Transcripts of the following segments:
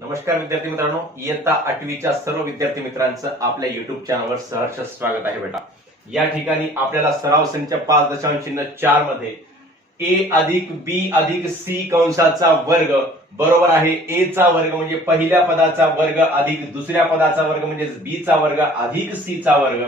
नमस्कार विद्यार्थी मित्रांनो इयत्ता आठवीच्या सर्व विद्यार्थी मित्रांचं आपल्या युट्यूब चॅनलवर सहर्ष स्वागत आहे बेटा. या ठिकाणी आपल्याला सराव संच पाच दशांश चिन्ह चारमध्ये ए अधिक बी अधिक सी कंसाचा वर्ग बरोबर आहे ए चा वर्ग म्हणजे पहिल्या पदाचा वर्ग अधिक दुसऱ्या पदाचा वर्ग म्हणजे बी चा वर्ग अधिक सी चा वर्ग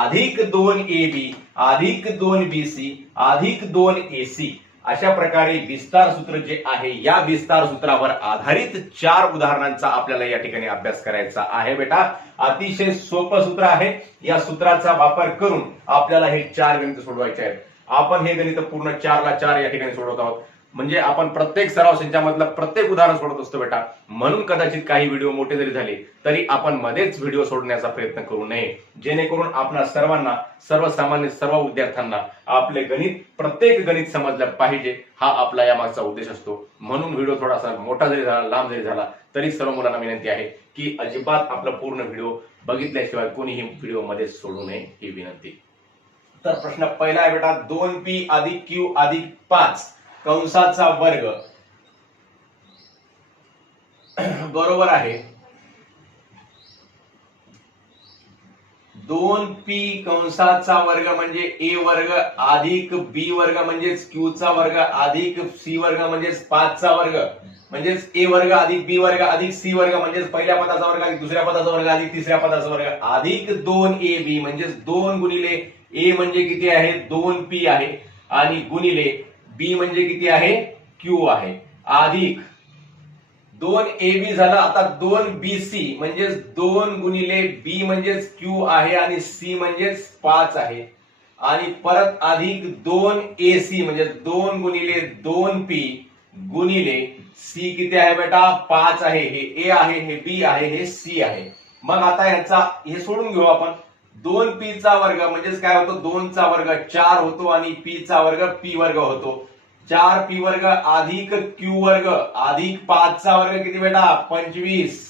अधिक दोन ए बी अधिक दोन बी सी अधिक दोन ए सी. अशा प्रकारे विस्तार सूत्र जे आहे या विस्तार सूत्रावर आधारित चार उदाहरणांचा आपल्याला या ठिकाणी अभ्यास करायचा आहे बेटा. अतिशय सोपं सूत्र आहे. या सूत्राचा वापर करून आपल्याला हे चार गणित सोडवायचे आहेत. आपण हे गणित पूर्ण चारला चार या ठिकाणी सोडवत आहोत. म्हणजे आपण प्रत्येक सराव संचामधलं प्रत्येक उदाहरण सोडत असतो बेटा. म्हणून कदाचित काही व्हिडिओ मोठे जरी झाले तरी आपण मध्येच व्हिडिओ सोडण्याचा प्रयत्न करू नये. जेणेकरून आपणा सर्वांना सर्वसामान्य सर्व विद्यार्थ्यांना आपले गणित प्रत्येक गणित समजलं पाहिजे हा आपला या मागचा उद्देश असतो. म्हणून व्हिडिओ थोडासा मोठा जरी झाला लांब जरी झाला तरी सर्व मुलांना विनंती आहे की अजिबात आपला पूर्ण व्हिडिओ बघितल्याशिवाय कोणीही व्हिडिओमध्ये सोडू नये ही विनंती. तर प्रश्न पहिला आहे बेटा दोन पी अधिक क्यू अधिक पाच. कंसाचा वर्ग. बरोबर आहे. दोन पी कंसाचा वर्ग म्हणजे ए वर्ग अधिक बी वर्ग म्हणजेच क्यू चा वर्ग अधिक सी वर्ग म्हणजेच पाचचा वर्ग. म्हणजेच ए वर्ग अधिक बी वर्ग अधिक सी वर्ग म्हणजेच पहिल्या पदाचा वर्ग अधिक दुसऱ्या पदाचा वर्ग अधिक तिसऱ्या पदाचा वर्ग. अधिक दोन ए बी म्हणजेच दोन गुणिले ए म्हणजे किती आहे? दोन पी आहे. आणि गुणिले बी म्हणजे किती आहे? क्यू आहे. अधिक दोन ए बी झालं आता दोन बी सी म्हणजेच दोन गुणिले बी म्हणजेच क्यू आहे आणि सी म्हणजेच पाच आहे. आणि परत अधिक दोन ए सी म्हणजे दोन गुणिले दोन पी गुणिले सी किती आहे बेटा? पाच आहे. हे ए आहे हे बी आहे हे सी आहे. मग आता याचा हे सोडून घेऊ आपण. दोन पी चा वर्ग म्हणजेच काय होतो? दोनचा वर्ग चार होतो आणि पी चा वर्ग पी वर्ग होतो. चार पी वर्ग अधिक क्यू वर्ग अधिक पाच चा वर्ग किती बेटा? पंचवीस.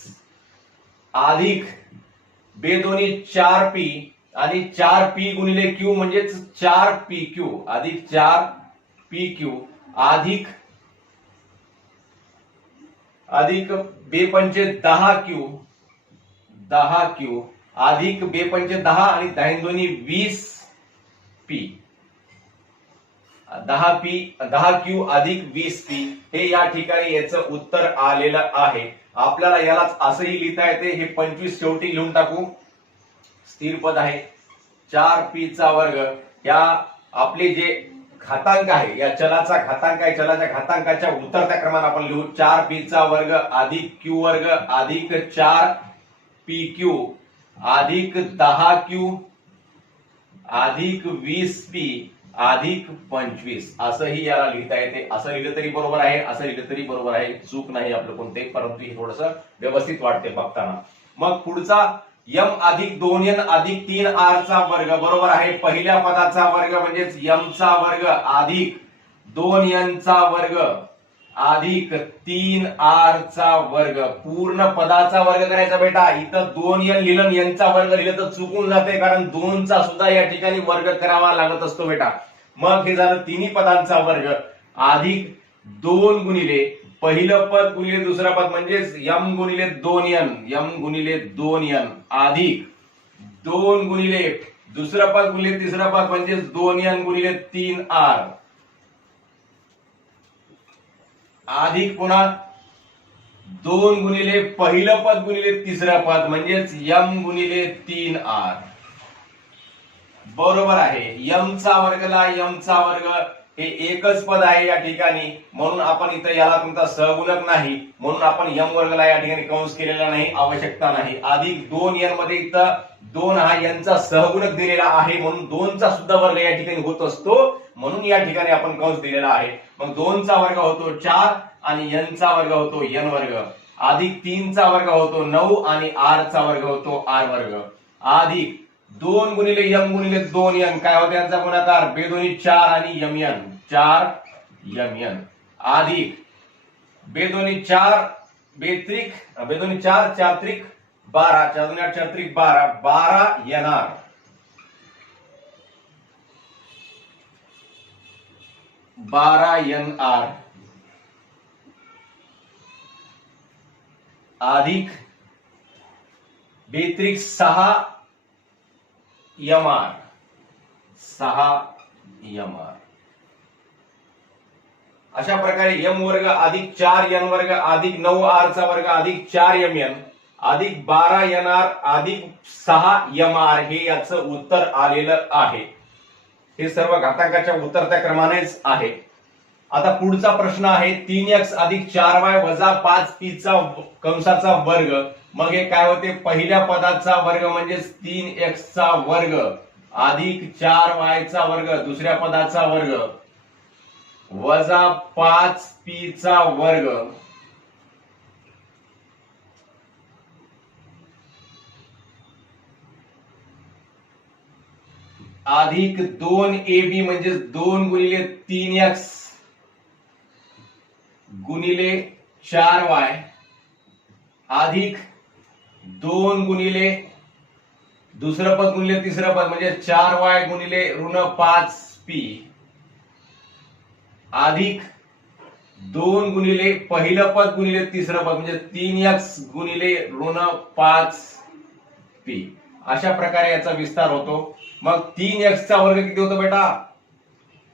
अधिक बे दोन्ही चार पी आणि चार पी गुणिले क्यू म्हणजेच चार पी क्यू अधिक चार पी क्यू अधिक अधिक बे पंचे दहा क्यू दहा क्यू अधिक बे पंचे दहा आणि दहा दोन्ही वीस पी. दहा पी दहा क्यू अधिक वीस पी. हे या ठिकाणी याचं उत्तर आलेलं आहे. आपल्याला यालाच असंही लिहिता येते. हे पंचवीस शेवटी लिहून टाकू. स्थिर पद आहे. चार पी चा वर्ग. या आपले जे घातांक आहे या चलाचा घातांक आहे चलाच्या घातांकाच्या उतरत्या क्रमाने आपण लिहू. चार पी चा वर्ग अधिक क्यू वर्ग अधिक चार पी क्यू. अधिक दहा क्यू अधिक वीस पी अधिक पंचवीस. असंही याला लिहिता येते. असं लिहिलं तरी बरोबर आहे असं लिहिलं तरी बरोबर आहे. चूक नाही आपलं कोणते परंतु हे थोडस व्यवस्थित वाटते बघताना. मग पुढचा यम अधिक दोन एन अधिक तीन आर चा वर्ग. बरोबर आहे. पहिल्या पदाचा वर्ग म्हणजेच यमचा वर्ग अधिक दोन एन चा वर्ग. अधिक तीन आर चा वर्ग. पूर्ण पदाचा वर्ग करायचा बेटा. इथं दोन एन लिहिलं यांचा वर्ग लिहिलं तर चुकून जाते कारण दोनचा सुद्धा या ठिकाणी वर्ग करावा लागत असतो बेटा. मग हे झालं तिन्ही पदांचा वर्ग. अधिक दोन गुणिले पहिलं पद गुणिले दुसरा पद म्हणजेच यम गुणिले दोन यन यम गुणिले दोन यन अधिक दोन गुणिले दुसरं पद गुणिले तिसरं पद म्हणजेच दोन यन गुणिले तीन आर. अधिक पुन्हा दोन गुणिले पहिलं पद गुणिले तिसरं पद म्हणजेच यम गुणिले तीन आर. बरोबर आहे. यमचा वर्गला यमचा वर्ग हे एकच पद आहे या ठिकाणी. म्हणून आपण इथं याला तुमचा सहगुणक नाही. म्हणून आपण यम वर्गला या ठिकाणी कंस केलेला नाही. आवश्यकता नाही. अधिक दोन यनमध्ये इथं दोन हा यांचा सहगुणक दिलेला आहे म्हणून दोनचा सुद्धा वर्ग या ठिकाणी होत असतो. म्हणून या ठिकाणी आपण कंस दिलेला आहे. मग दोनचा वर्ग होतो चार आणि यनचा वर्ग होतो यन वर्ग. अधिक तीनचा वर्ग होतो नऊ आणि आर चा वर्ग होतो आर वर्ग. अधिक दोन गुणिले यम गुणिले दोन यन. काय होते यांचा गुणाकार? बेदोनी चार आणि यम यन. चार यम यन. अधिक बेदोनी चार बेत्रिक बेदोनी चार चार त्रिक बारा चार दोन्ही चार त्रिक बारा बारा येणार. बारा एन आर. अधिक बेत्रिक सहा यम आर सहा यम आर अशा प्रकारे यम वर्ग अधिक चार एन वर्ग अधिक नऊ आर चा वर्ग अधिक चार एम एन अधिक बारा एन आर अधिक सहा एम आर हे याचं उत्तर आलेलं आहे. हे सर्व घातांकाच्या उतरत्या क्रमानेच आहे. आता पुढचा प्रश्न आहे तीन एक्स अधिक चार वाय वजा पाच पीचा कंसाचा वर्ग. मग हे काय होते? पहिल्या पदाचा वर्ग म्हणजेच तीन एक्सचा वर्ग अधिक चार वायचा वर्ग दुसऱ्या पदाचा वर्ग. वजा पाच पी चा वर्ग. अधिक दोन ए बी म्हणजे दोन गुणिले तीन एक्स गुणिले चार वाय अधिक दोन गुणिले दुसरं पद गुणिले तिसरं पद म्हणजे चार वाय गुणिले ऋण पाच पी अधिक दोन गुणिले पहिलं पद गुणिले तिसरं पद म्हणजे तीन एक्स गुणिले ऋण पाच पी अशा प्रकारे याचा विस्तार होतो. मग तीन एक्स चा वर्ग किती होतो बेटा?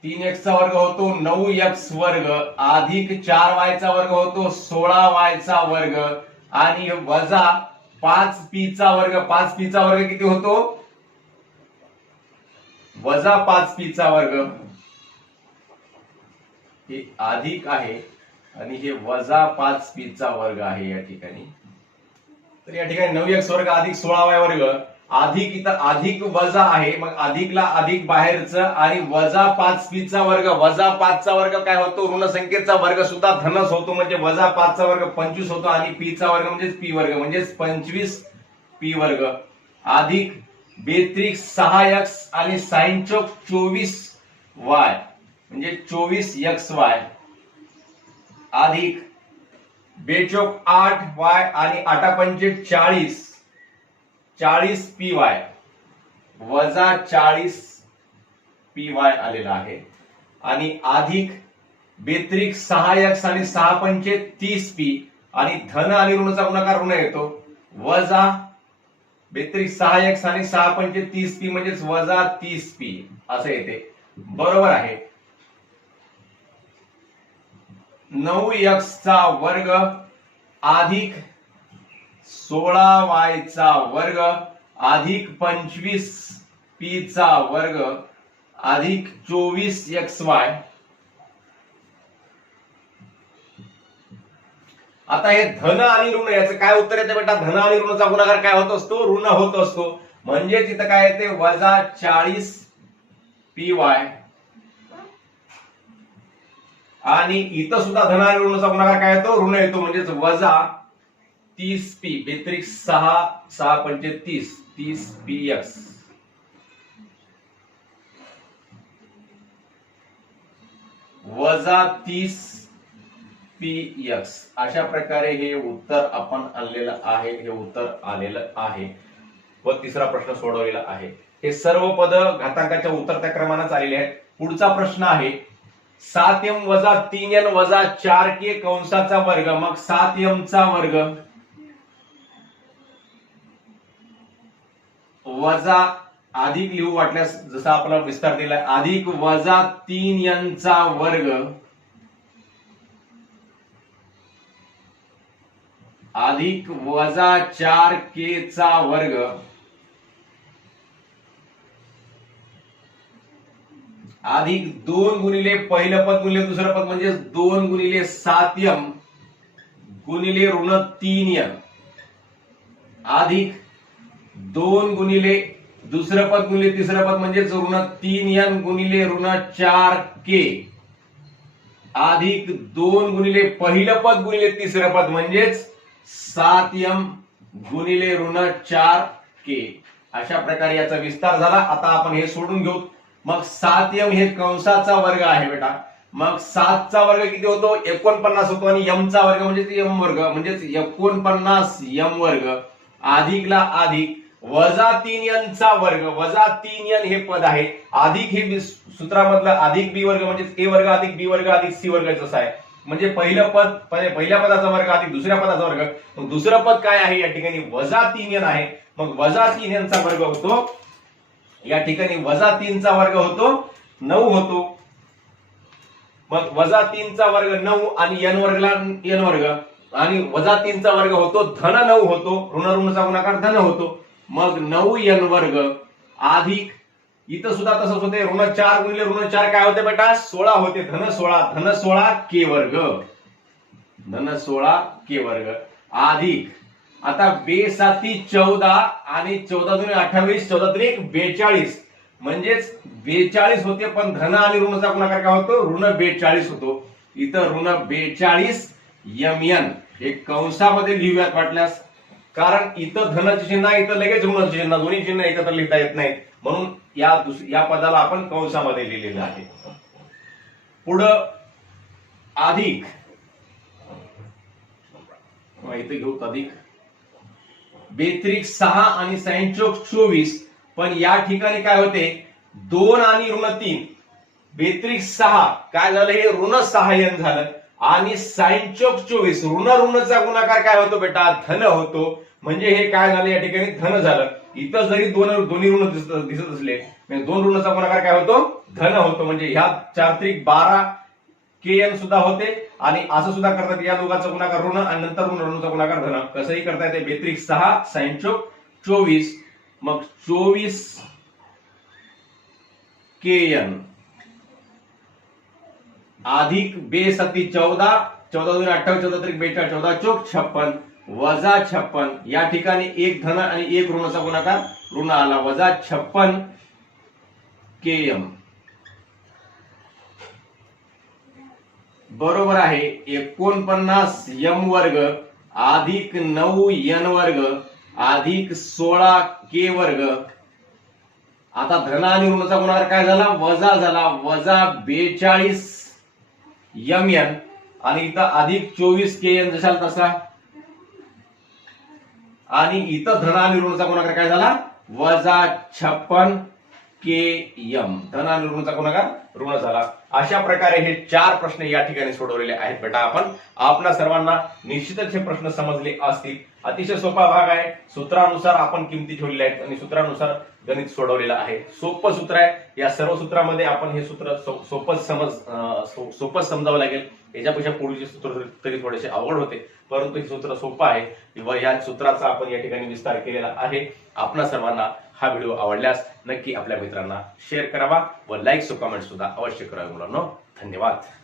तीन एक्स चा वर्ग होतो नऊ एक्स वर्ग. अधिक चार वायचा वर्ग होतो सोळा वायचा वर्ग. आणि वजा पाच पी चा वर्ग. पाच पी चा वर्ग किती होतो? वजा पाच पी चा वर्ग. हे अधिक आहे आणि हे वजा पाच पी चा वर्ग आहे या ठिकाणी. तर या ठिकाणी नऊ एक्स वर्ग अधिक सोळा वाय वर्ग. अधिक इथं अधिक वजा आहे मग अधिकला अधिक बाहेरचं आणि वजा पाच पीचा वर्ग वजा पाचचा वर्ग काय होतो? ऋण संख्येचा वर्ग सुद्धा धनच होतो म्हणजे वजा पाचचा वर्ग पंचवीस होतो आणि पीचा वर्ग म्हणजेच पी वर्ग म्हणजेच पंचवीस पी वर्ग. अधिक बेत्रिक सहा एक्स आणि साइन चौक चोवीस वाय म्हणजे चोवीस एक्स वाय. अधिक बेचोक आठ वाय आणि आठा पंचे चाळीस चाळीस पी वाय वजा चाळीस पी वाय आलेला आहे. आणि अधिक बेत्रिक सहा एक्स आणि सहा पंचे तीस पी. आणि धन आणि ऋणचा गुणाकार ऋण येतो. वजा बेत्रिक सहा एक्स आणि सहा पंचे तीस पी म्हणजेच वजा तीस पी. असं येते. बरोबर आहे. नऊ एक्स चा वर्ग अधिक सोळा वाय चा वर्ग अधिक पंचवीस पी चा वर्ग अधिक चोवीस एक्स वाय. आता हे धन आणि ऋण याचं काय उत्तर येतं बेटा? धन आणि ऋणचा गुणाकार काय होत असतो? ऋण होत असतो. म्हणजे तिथं काय येते? वजा चाळीस पी वाय आणि इथं सुद्धा धन आणि ऋणचा गुणाकार काय येतो? ऋण येतो. म्हणजेच वजा तीस पी बेत्रिक सहा सहा पंचे तीस तीस पी एक्स वजा तीस पी एक्स अशा प्रकारे हे उत्तर आपण आणलेलं आहे हे उत्तर आलेलं आहे. व तिसरा प्रश्न सोडवलेला आहे. हे सर्व पद घातांकाच्या उतरत्या क्रमानं आलेले आहेत. पुढचा प्रश्न आहे सात एम वजा तीन एन वजा चार के कंसाचा वर्ग मग सात एम चा वर्ग वजा अधिक लिहू वाटल्यास जसा आपला विस्तार दिलाय अधिक वजा तीन यांचा वर्ग अधिक वजा चार के चा वर्ग अधिक दोन गुणिले पहिलं पद गुणिले दुसरं पद म्हणजे दोन गुणिले सात यम गुणिले ऋण तीन यम. अधिक दोन गुणिले दुसरं पद गुणिले तिसरं पद म्हणजेच ऋण तीन एन गुणिले ऋण चार के. अधिक दोन गुणिले पहिलं पद गुणिले तिसरं पद म्हणजेच सात यम गुणिले ऋण चार के. अशा प्रकारे याचा विस्तार झाला. आता आपण हे सोडून घेऊ. मग सात यम हे कंसाचा वर्ग आहे बेटा. मग सातचा वर्ग किती होतो? एकोणपन्नास होतो आणि यमचा वर्ग म्हणजे यम वर्ग. म्हणजेच एकोणपन्नास यम वर्ग. अधिकला अधिक वजा तीन यनचा वर्ग वजा तीन यन हे पद आहे. अधिक हे सूत्रामधलं अधिक बी वर्ग म्हणजे ए वर्ग अधिक बी वर्ग अधिक सी वर्ग जसं आहे. म्हणजे पहिलं पद पहिल्या पदाचा वर्ग अधिक दुसऱ्या पदाचा वर्ग. मग दुसरं पद काय आहे? या ठिकाणी वजा तीन यन आहे. मग वजा तीन यांचा वर्ग होतो. या ठिकाणी वजा तीनचा वर्ग होतो नऊ होतो. मग वजा तीनचा वर्ग नऊ आणि यन वर्गला यन वर्ग. आणि वजा तीनचा वर्ग होतो धन नऊ होतो. ऋण ऋणचा गुणाकार धन होतो. मग नऊ एन वर्ग अधिक इथं सुद्धा तसंच होते ऋण चार गुणिले ऋण चार काय होते बेटा? सोळा होते धन सोळा धन सोळा के वर्ग. धन सोळा के वर्ग अधिक. आता बेसाती चौदा आणि चौदा दोन अठ्ठावीस चौदा तरी बेचाळीस. म्हणजेच बेचाळीस होते पण धन आणि ऋणचा गुणाकार काय होतो? ऋण बेचाळीस होतो. इथं ऋण बेचाळीस यम एन हे कंसामध्ये लिहूयात वाटल्यास. कारण इथं धनाचे चिन्ह आहे, इथं लगेच ऋणाचे चिन्ह दोन्ही चिन्ह एकत्र लिहिता येत नाहीत. म्हणून या या पदाला आपण कंसामध्ये लिहिलेलं आहे. पुढं अधिक. मग इथे घेऊ अधिक. बेत्रिक सहा आणि साइन चोवीस. पण या ठिकाणी काय होते? दोन आणि ऋण तीन. बेत्रिक सहा. काय झालं? हे ऋण सहाय्यन झालं. आणि साइन चोवीस. ऋण ऋणचा गुणाकार काय होतो बेटा? धन होतो. म्हणजे हे काय झालं? या ठिकाणी धन झालं. इथं जरी दोन दोन्ही ऋण दिसत असले म्हणजे दोन ऋणाचा गुणाकार काय होतो? धन होतो. म्हणजे ह्या चारत्रिक बारा के एन सुद्धा होते आणि असं सुद्धा करतात या दोघांचा गुणाकार ऋण आणि नंतर ऋण ऋणचा गुणाकार धन. कसंही करता येते. बेत्रिक सहा साइन चोवीस. मग चोवीस के एन अधिक बे सती चौदा. चौदा दोन अठ्ठावीस चौदा तरी बेचाळीस चौदा चौक छप्पन. वजा छप्पन. या ठिकाणी एक धन आणि एक ऋणाचा गुणाकार ऋण आला. वजा छप्पन के एम बरोबर आहे. एकोणपन्नास यम वर्ग अधिक नऊ एन वर्ग अधिक सोळा के वर्ग. आता धन आणि ऋणाचा गुणाकार काय झाला? वजा झाला. वजा बेचाळीस यम एन. आणि इथं अधिक चोवीस के एन जशाल तसा. आणि इथं धन आणि ऋणाचा गुणाकार काय झाला? वजा छप्पन के यम. धन आणि ऋणचा गुणाकार ऋण झाला. अशा प्रकारे हे चार प्रश्न या ठिकाणी सोडवलेले आहेत बेटा आपण. आपल्या सर्वांना निश्चितच हे प्रश्न समजले असतील. अतिशय सोपा भाग आहे. सूत्रानुसार आपण किमती ठेवलेल्या आहेत आणि सूत्रानुसार गणित सोडवलेलं आहे. सोपं सूत्र आहे. या सर्व सूत्रामध्ये आपण हे सूत्र सो- समज सोपं समजावं लागेल. याच्यापेक्षा पुढचे सूत्र तरी थोडेसे अवघड होते. परंतु हे सूत्र सोपं आहे. व या सूत्राचा आपण या ठिकाणी विस्तार केलेला आहे. आपणा सर्वांना हा व्हिडिओ आवडल्यास नक्की आपल्या मित्रांना शेअर करावा व लाईक्स सो कमेंट सुद्धा अवश्य करावे मुलांनो. धन्यवाद.